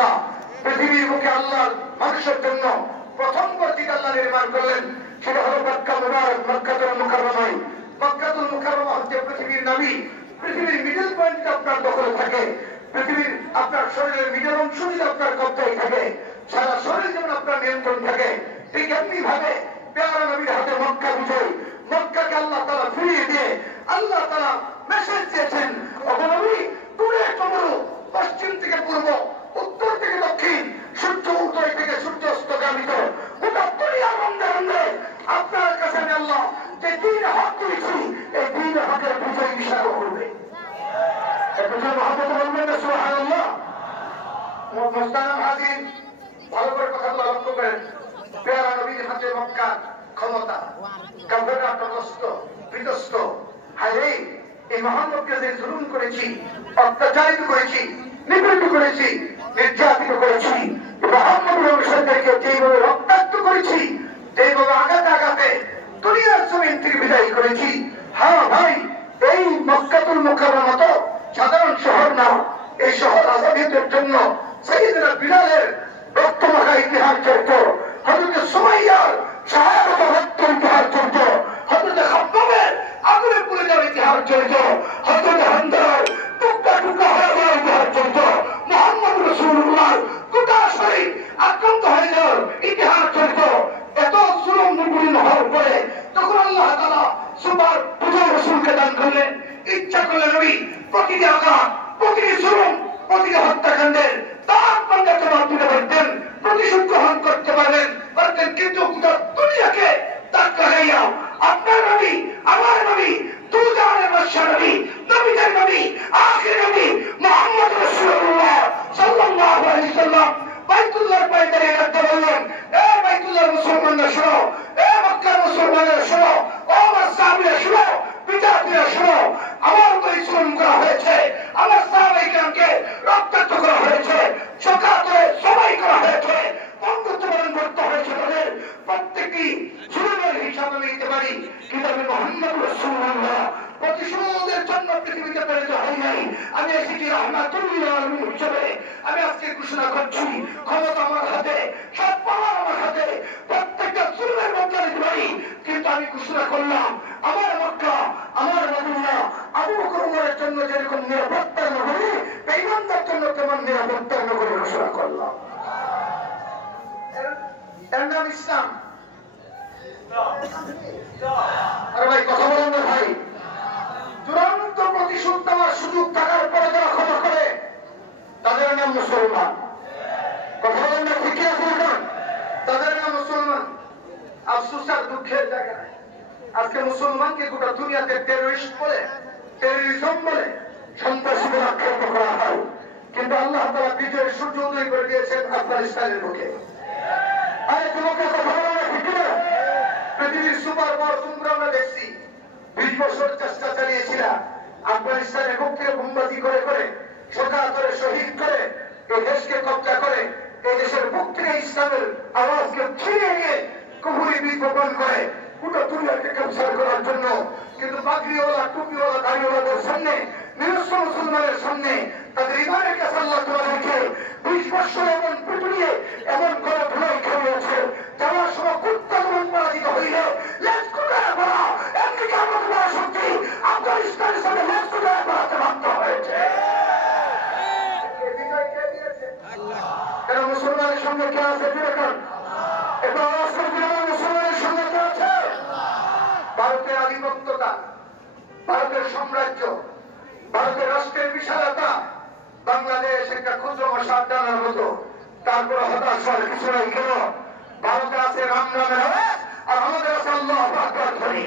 মক্কা। পৃথিবীর বুকে আল্লাহর মানুষের জন্য প্রথম মসজিদ আল্লাহ নির্মাণ করলেন, সেটা হলো মক্কা মুবারক, মক্কাতুল মুকাররমায়। মক্কাতুল মুকাররমা হচ্ছে পৃথিবীর নবী। পৃথিবীর মিডল পয়েন্ট আপনার দখলে থাকে, পৃথিবীর আপনার শরীরের মিডল অংশ যদি আপনার কব্জায় থাকে, সারা শরীর যেমন আপনার নিয়ন্ত্রণ থাকে, ঠিক এমনি ভাবে পেয়ারা নবীর হাতে মক্কা বিজয়। মক্কাকে আল্লাহ তাআলা ফিরিয়ে দিয়ে আল্লাহ তাআলা মেসেজ দিয়েছেন, ওগো নবী, দূরে টুমরু, পশ্চিম থেকে পূর্ব, উত্তর থেকে দক্ষিণ, সূর্য উদয় থেকে সূর্য অস্তগামিত, গোটা দুনিয়ার রন্ধে রন্ধে আপনার কাছে আমি আল্লাহ যে দিন হক দিয়েছি, এই দিন হকের বিজয় ইশারা করবে। ভালো করে কথাগুলো লক্ষ্য করেন। পেয়ারা নবীর হাতে মক্কার ক্ষমতা, কাফেররা প্রকষ্ট বিধ্বস্ত। হায়, এই মুহাম্মদকে যে জুলুম করেছি, অত্যাচারিত করেছি, নিপীড়িত করেছি, নির্যাতিত করেছি, মুহাম্মদের অনুসারীদেরকে যেভাবে রক্তাক্ত করেছি, যেভাবে আঘাতে আঘাতে দুনিয়ার জমিন থেকে বিদায় করেছি। হ্যাঁ ভাই, এই মক্কাতুল মুকাররমা তো সাধারণ শহর না। এই শহর আজাদের জন্য সাইয়েদনা বিলালের রক্তমাখা ইতিহাস চলত, হযরত সুমাইয়ার শাহাদাত রক্তের ইতিহাস চলত, হযরত খাব্বাবের আগুনে পুড়ে যাওয়ার ইতিহাস চলত, হযরত হামজার টুকরা টুকরা হয়ে যাওয়ার ইতিহাস চলত, মুহাম্মদ রাসূলুল্লাহ গোটা শরীর আক্রান্ত হয়ে যাওয়ার ইতিহাস চলত। এত জুলুম নিপীড়ন হওয়ার পরে তখন আল্লাহ তাআলা সুপার বিজয় রাসূলকে দান করলেন। ইচ্ছা করলে নবী প্রতিটি আঘাত, প্রতিটি জুলুম, প্রতিটি হত্যাকাণ্ডের তার পাল্টা জবাব দিতে পারতেন, প্রতিশোধ গ্রহণ করতে পারতেন। কিন্তু গোটা দুনিয়াকে তাক লাগাইয়া আপনার নবী, আমার নবী, দুজাহানের বাদশা নবী, নবীদের নবী, আখির নবী মুহাম্মদ রাসূলুল্লাহ সাল্লাল্লাহু আলাইহি সাল্লাম বাইতুল্লাহর পায়ে দাঁড়িয়ে রাখতে বললেন, এ বাইতুল্লাহর মুসলমানরা শোনো, এ মক্কার মুসলমানরা শোনো, ও আমার সাহাবীরা শোনো, বিদ্যার্থীরা শোনো, আমার তো ইসলাম করা হয়েছে, আমার সাহাবায়ে-কেরামকে রক্তাক্ত করা হয়েছে, শোকাতুরে সবাই করা হয়েছে, বন্ধুত্ব বরণ করতে হয়েছে। তাদের প্রত্যেকটি জুলুমের হিসাব আমি দিতে পারি, কিন্তু আমি মুহাম্মদ রাসূলুল্লাহ প্রতিশোধের জন্য পৃথিবীতে প্রেরিত হই নাই। আমি এসেছি রাহমাতুল লিল আলামিন হিসেবে। আমি আজকে ঘোষণা করছি, ক্ষমতা আমার হাতে, সব পাওয়ার আমার হাতে, প্রত্যেকটা জুলুমের বদলা নিতে পারি। কিন্তু আমি ঘোষণা করলাম, আমার মক্কা, আমার মদিনা, আবু বকর ওমরের জন্য যেরকম নিরাপত্তার নগরী, বেঈমানদের জন্য তেমন নিরাপত্তার নগরী ঘোষণা করলাম। এর নাম ইসলাম। আরে ভাই কথা বলেন না ভাই। চূড়ান্ত প্রতিশোধ দেওয়ার সুযোগ থাকার পরে যারা ক্ষমা করে তাদের নাম মুসলমান। কথা বলেন না, ঠিকই আছে এখন? তাদের নাম মুসলমান। আফসোস আর দুঃখের জায়গা আজকে মুসলমানকে গোটা দুনিয়াতে টেররিস্ট বলে, টেররিজম বলে, সন্ত্রাসী বলে আখ্যায়িত করা হয়। কিন্তু আল্লাহ তাআলা বিজয়ের সূর্য উদয় করে দিয়েছেন আফগানিস্তানের বুকে। আরে তোমাকে কথা বলা না, ঠিক না? পৃথিবীর সুপার পাওয়ার তোমরা আমরা দেখছি 20 বছর চেষ্টা চালিয়েছিলাম আফগানিস্তানের বুক থেকে বোমবাজি করে করে, শোকাতুরে শহীদ করে, এই দেশকে কব্জা করে, এই দেশের বুক থেকে ইসলামের আওয়াজকে ছিনিয়ে নিয়ে কুফরি বীজ বপন করে গোটা দুনিয়াকে ক্যাপচার করার জন্য। কিন্তু পাগড়িওয়ালা, টুপিওয়ালা, দাড়িওয়ালাদের সামনে, নিরস্ত্র মুসলমানের সামনে তাদের ইমানের কাছে আল্লাহ তাআলাকে 20 বছর এমন পিটুনিয়ে এমন করে ধুলাই খাইয়েছে, যাওয়ার সময় কুত্তা যেমন পরাজিত হইলে লেজ কুটায় পড়া, একদিকে আমাদের শক্তি আফগানিস্তানের সাথে লেজ কুটায় পড়াতে বাধ্য হয়েছে। কেন মুসলমানের সঙ্গে কে আছে? যেরকম এটা মুসলমানের সঙ্গে কে আছে? ভারতের আধিপত্যতা, ভারতের সাম্রাজ্য, ভারতের রাষ্ট্রের বিশালতা, বাংলাদেশ একটা ক্ষুদ্র মশার ডানার মতো। তারপরে হতাশ হওয়ার কিছু নাই। কেন? ভারতে আছে রাম নামের আওয়াজ, আর আমাদের আছে আল্লাহু আকবার ধ্বনি।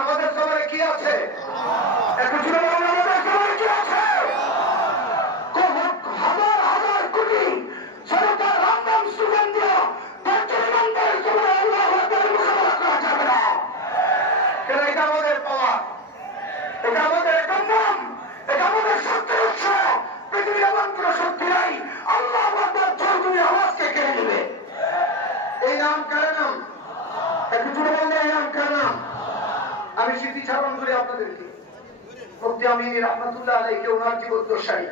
আমাদের জবানে কি আছে? একটু জোরে বলুন, আমাদের জবানে কি আছে? হাজার হাজার কোটি জনতার রাম নাম স্লোগান দিয়া ইমানদারের জবানে আল্লাহু আকবার মোকাবেলা করা যাবে না। কেন? এটা আমাদের পাওয়া, এটা আমাদের নাম, এটা আমাদের শক্তির উৎস। পৃথিবীর এমন কোন শক্তি নাই আল্লাহু আকবার জোর তুমি আওয়াজকে কেড়ে নেবে। এই নাম কার নাম? একটু জোরে বললে এই নাম কার নাম? আমি স্মৃতিচারণ করি আপনাদেরকে। মুফতি আমিনী রাহমাতুল্লাহ আলাইহি ওনার জীবদ্দশায়